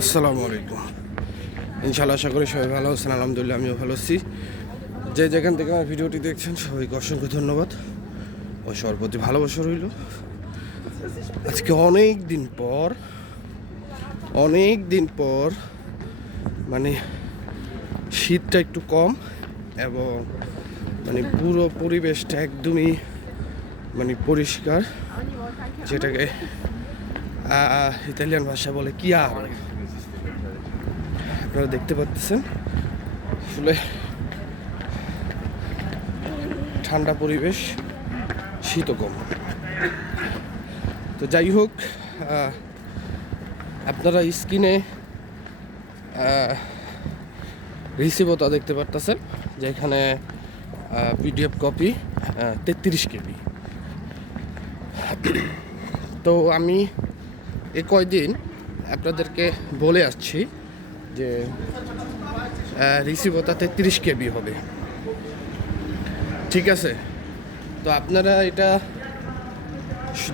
আসসালামু আলাইকুম। ইনশাল্লাহ আশা করি সবাই ভালো আছেন, আলহামদুলিল্লাহ আমিও ভালো আছি। যে যেখান থেকে আমার ভিডিওটি দেখছেন, সবাইকে অসংখ্য ধন্যবাদ। ও সবার প্রতি ভালোবাসা রইল। আজকে অনেক দিন পর, অনেক দিন পর মানে শীতটা একটু কম এবং মানে পুরো পরিবেশটা একদমই মানে পরিষ্কার, যেটাকে ইতালিয়ান ভাষা বলে কি আর আপনারা দেখতে পাচ্ছেন। আসলে ঠান্ডা পরিবেশ শীতও কম তো যাই হোক আপনারা স্ক্রিনে রিসিভতা দেখতে পারতেছেন, যেখানে পিডিএফ কপি তেত্রিশ কেবি। তো আমি এ কয়দিন আপনাদেরকে বলে আসছি যে রিসিভতা তেত্রিশ কেবি হবে। ঠিক আছে? তো আপনারা এটা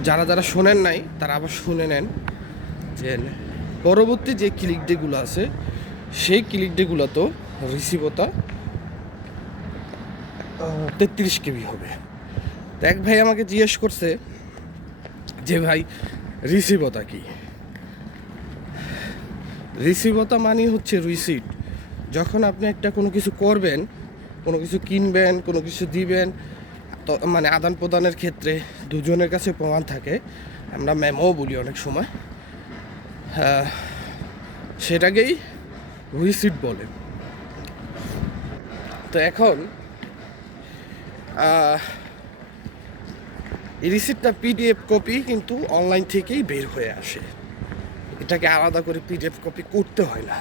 যারা যারা শোনেন নাই, তারা আবার শুনে নেন যে, পরবর্তী যে ক্লিক ডেগুলো আছে, সেই ক্লিক ডেগুলো তো রিসিভতা তেত্রিশ কেবি হবে। তো এক ভাই আমাকে জিজ্ঞেস করছে যে, ভাই রিসিভতা কি? রিসিভতা মানে হচ্ছে রিসিট যখন আপনি একটা কোনো কিছু করবেন, কোনো কিছু কিনবেন, কোনো কিছু দিবেন, তো মানে আদান প্রদানের ক্ষেত্রে দুজনের কাছে প্রমাণ থাকে। আমরা ম্যামও বলি অনেক সময়। সেটাকেই রিসিট বলে। তো এখন রিসিপ্টটা পিডিএফ কপি কিন্তু অনলাইন থেকেই বের হয়ে আসে। এটাকে আলাদা করে পিডিএফ কপি করতে হয় না।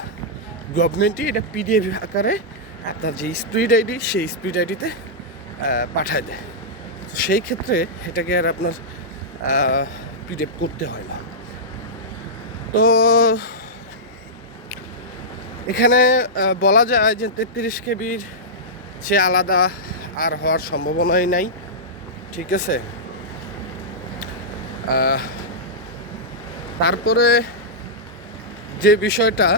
গভর্নমেন্টই এটা পিডিএফ আকারে আপনার যে স্পিড আইডি সেই স্পিড আইডিতে পাঠায় দেয়। সেই ক্ষেত্রে এটাকে আর আপনার পিডিএফ করতে হয় না। তো এখানে বলা যায় যে তেত্রিশ কেবির সে আলাদা আর হওয়ার সম্ভাবনাই নাই। ঠিক আছে? তারপরে যে বিষয়টা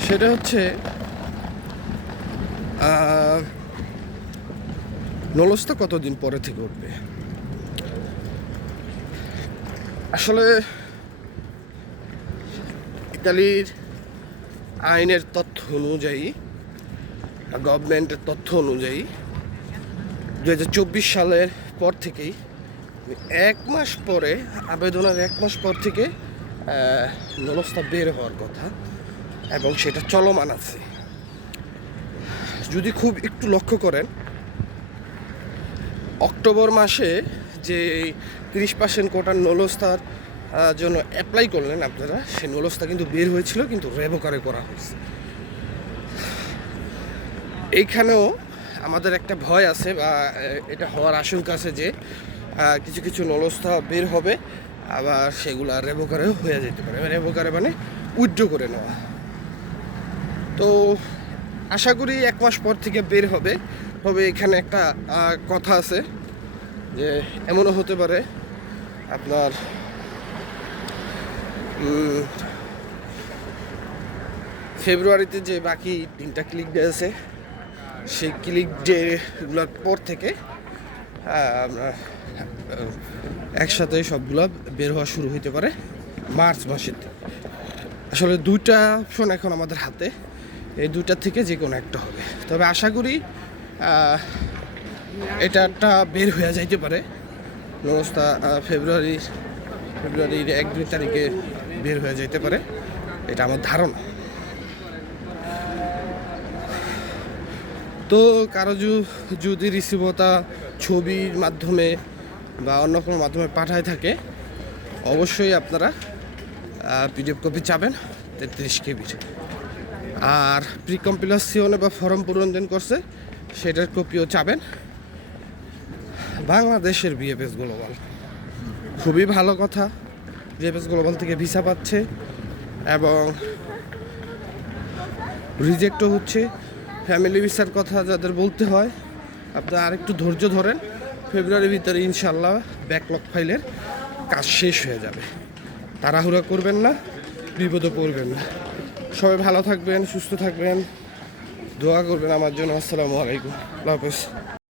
সেটা হচ্ছে আহ, নলস্তা কতদিন পরে থেকে উঠবে? আসলে ইতালির আইনের তথ্য অনুযায়ী গভর্নমেন্টের তথ্য অনুযায়ী দু হাজার চব্বিশ সালের পর থেকেই এক মাস পরে আবেদনের এক মাস পর থেকে নলস্তা বের হওয়ার কথা, এবং সেটা চলমান আছে। যদি খুব একটু লক্ষ্য করেন, অক্টোবর মাসে যে তিরিশ পার্সেন্ট কোটার নলস্তার জন্য অ্যাপ্লাই করলেন আপনারা, সেই নলস্তা কিন্তু বের হয়েছিল, কিন্তু রেবোকারে করা হয়েছে। এইখানেও আমাদের একটা ভয় আছে, বা এটা হওয়ার আশঙ্কা আছে যে কিছু কিছু নলস্থা বের হবে, আবার সেগুলো রেবোকারেও হয়ে যেতে পারে। রেবোকারে মানে উইথড্র করে নেওয়া। তো আশা করি এক মাস পর থেকে বের হবে। তবে এখানে একটা কথা আছে যে এমনও হতে পারে আপনার ফেব্রুয়ারিতে যে বাকি তিনটা ক্লিক ডে আছে সেই ক্লিক ডেগুলোর পর থেকে একসাথে সবগুলো বের হওয়া শুরু হইতে পারে মার্চ মাসের আসলে দুইটা অপশন এখন আমাদের হাতে, এই দুইটা থেকে যে কোনো একটা হবে। তবে আশা করি এটা একটা বের হয়ে যাইতে পারে। ব্যবস্থা ফেব্রুয়ারি, ফেব্রুয়ারির এক, দুই তারিখে বের হয়ে যেতে পারে। এটা আমার ধারণা। তো কারও যদি রিসিভতা ছবির মাধ্যমে বা অন্য কোনো মাধ্যমে পাঠায় থাকে, অবশ্যই আপনারা পিডিএফ কপি চাবেন, তেত্রিশ কেবির। আর প্রি কম্পিলাসিওনে বা ফর্ম পূরণ করছে, সেটার কপিও চাবেন। বাংলাদেশের বিএফএস গ্লোবাল খুবই ভালো কথা বিএফএস গ্লোবাল থেকে ভিসা পাচ্ছে এবং রিজেক্টও হচ্ছে। ফ্যামিলি ভিসার কথা যাদের বলতে হয় আপনারা আরেকটু ধৈর্য ধরেন ফেব্রুয়ারির ভিতরে ইনশাল্লাহ ব্যাকলগ ফাইলের কাজ শেষ হয়ে যাবে। তাড়াহুড়া করবেন না, বিপদে পড়বেন না। সবাই ভালো থাকবেন, সুস্থ থাকবেন। দোয়া করবেন আমার জন্য। আসসালামু আলাইকুম। আল্লাহ হাফেজ।